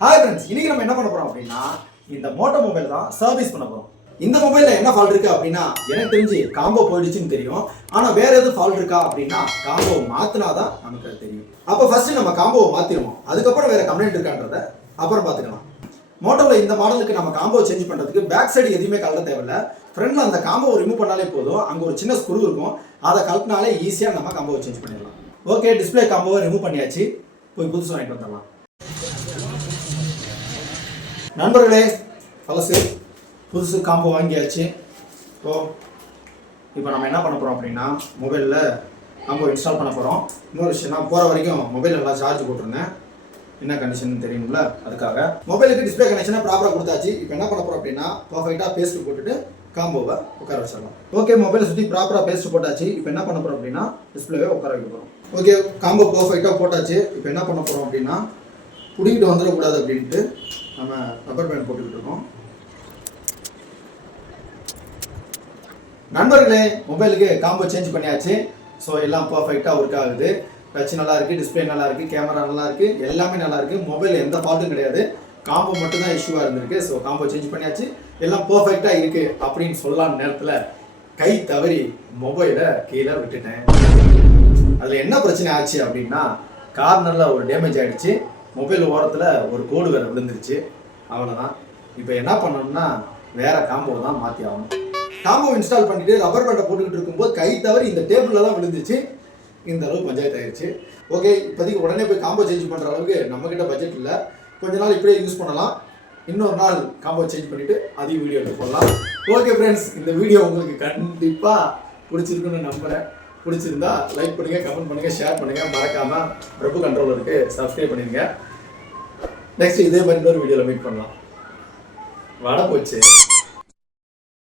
Hi friends, இன்னைக்கு நம்ம என்ன பண்ண போறோம் அப்படின்னா இந்த மோட்டோ மொபைல் தான் சர்வீஸ் பண்ண போறோம். இந்த மொபைல்ல என்ன ஃபால்ட் இருக்கு அப்படின்னா எனக்கு தெரிஞ்சு காம்போ போயிடுச்சுன்னு தெரியும். ஆனா வேற எதுவும் ஃபால்ட் இருக்கா அப்படின்னா காம்போ மாத்தினாதான் நமக்கு அது தெரியும். அப்போ ஃபர்ஸ்ட் நம்ம காம்போவை மாத்திடுவோம். அதுக்கப்புறம் வேற கம்ப்ளைண்ட் இருக்கான்றத அப்புறம் பார்த்துக்கலாம். மோட்டோவில் இந்த மாடலுக்கு நம்ம காம்போ சேஞ்ச் பண்ணுறதுக்கு பேக் சைடு எதுவுமே கலட்ட தேவையில்லை. ஃப்ரண்ட்ல அந்த காம்போவை ரிமூவ் பண்ணாலே போதும். அங்கே ஒரு சின்ன ஸ்க்ரூ இருக்கும், அதை கலட்டினாலே ஈஸியாக நம்ம காம்போவை சேஞ்ச் பண்ணிடலாம். ஓகே, டிஸ்பிளே காம்போவை ரிமூவ் பண்ணியாச்சு. போய் புதுசு வாங்கிட்டு வந்துடலாம். நண்பர்களே, பழசு புதுசு காம்போ வாங்கியாச்சு. ஸோ இப்போ நம்ம என்ன பண்ண போகிறோம் அப்படின்னா மொபைலில் காம்போ இன்ஸ்டால் பண்ண போகிறோம். இன்னொரு விஷயம், நான் போகிற வரைக்கும் மொபைல் நல்லா சார்ஜ் போட்டிருந்தேன். என்ன கண்டிஷன் தெரியும்ல, அதுக்காக மொபைலுக்கு டிஸ்பிளே கனெக்ஷனை ப்ராப்பராக கொடுத்தாச்சு. இப்போ என்ன பண்ண போகிறோம் அப்படின்னா பர்ஃபெக்டாக பேஸ்ட் போட்டுட்டு காம்போவை உட்கார வச்சிடலாம். ஓகே, மொபைலை சுற்றி ப்ராப்பராக பேஸ்ட் போட்டாச்சு. இப்போ என்ன பண்ண போகிறோம் அப்படின்னா டிஸ்பிளேவே உட்கார வைக்க போகிறோம். ஓகே, காம்போ பர்ஃபெக்டாக போட்டாச்சு. இப்போ என்ன பண்ண போகிறோம் அப்படின்னா பிடிக்கிட்டு வந்துடக்கூடாது அப்படின்ட்டு நம்ம ரப்பர் பேண்ட் போட்டுக்கிட்டு இருக்கோம். நண்பர்களே, மொபைலுக்கு காம்போ சேஞ்ச் பண்ணியாச்சு. ஸோ எல்லாம் பர்ஃபெக்டாக ஒர்க் ஆகுது. டச் நல்லா இருக்குது, டிஸ்பிளே நல்லா இருக்குது, கேமரா நல்லா இருக்குது, எல்லாமே நல்லா இருக்குது. மொபைல் எந்த ஃபால்ட்டும் கிடையாது. காம்போ மட்டும்தான் இஷ்யூவாக இருந்திருக்கு. ஸோ காம்போ சேஞ்ச் பண்ணியாச்சு, எல்லாம் பர்ஃபெக்டாக இருக்குது அப்படின்னு சொல்லலான நேரத்தில் கை தவறி மொபைலை கீழே விட்டுட்டேன். அதில் என்ன பிரச்சனை ஆச்சு அப்படின்னா கார்னரில் ஒரு டேமேஜ் ஆகிடுச்சு. மொபைல் ஓரத்தில் ஒரு கோடு வேறு விழுந்துருச்சு. அவ்வளோதான். இப்போ என்ன பண்ணணும்னா வேறு காம்போ தான் மாற்றி ஆகணும். காம்போ இன்ஸ்டால் பண்ணிவிட்டு ரப்பர் பேண்டை போட்டுக்கிட்டு இருக்கும்போது கை தவறி இந்த டேபிளில் தான் விழுந்துச்சு. இந்த அளவுக்கு பஞ்சாயத்து ஆயிடுச்சு. ஓகே, இப்போதைக்கு உடனே போய் காம்போ சேஞ்ச் பண்ணுற அளவுக்கு நம்மக்கிட்ட பட்ஜெட் இல்லை. கொஞ்ச நாள் இப்படியே யூஸ் பண்ணலாம். இன்னொரு நாள் காம்போ சேஞ்ச் பண்ணிவிட்டு அதையும் வீடியோ எடுத்து போடலாம். ஓகே ஃப்ரெண்ட்ஸ், இந்த வீடியோ உங்களுக்கு கண்டிப்பாக பிடிச்சிருக்குன்னு நம்புகிறேன். பிடிச்சிருந்தா லைக் பண்ணுங்கள், கமெண்ட் பண்ணுங்கள், ஷேர் பண்ணுங்கள். மறக்காமல் பிரபு கண்ட்ரோலருக்கு சப்ஸ்கிரைப் பண்ணிடுங்க. நெக்ஸ்ட் இதே மாதிரி இன்னொரு வீடியோவில் மீட் பண்ணலாம். வட போச்சு.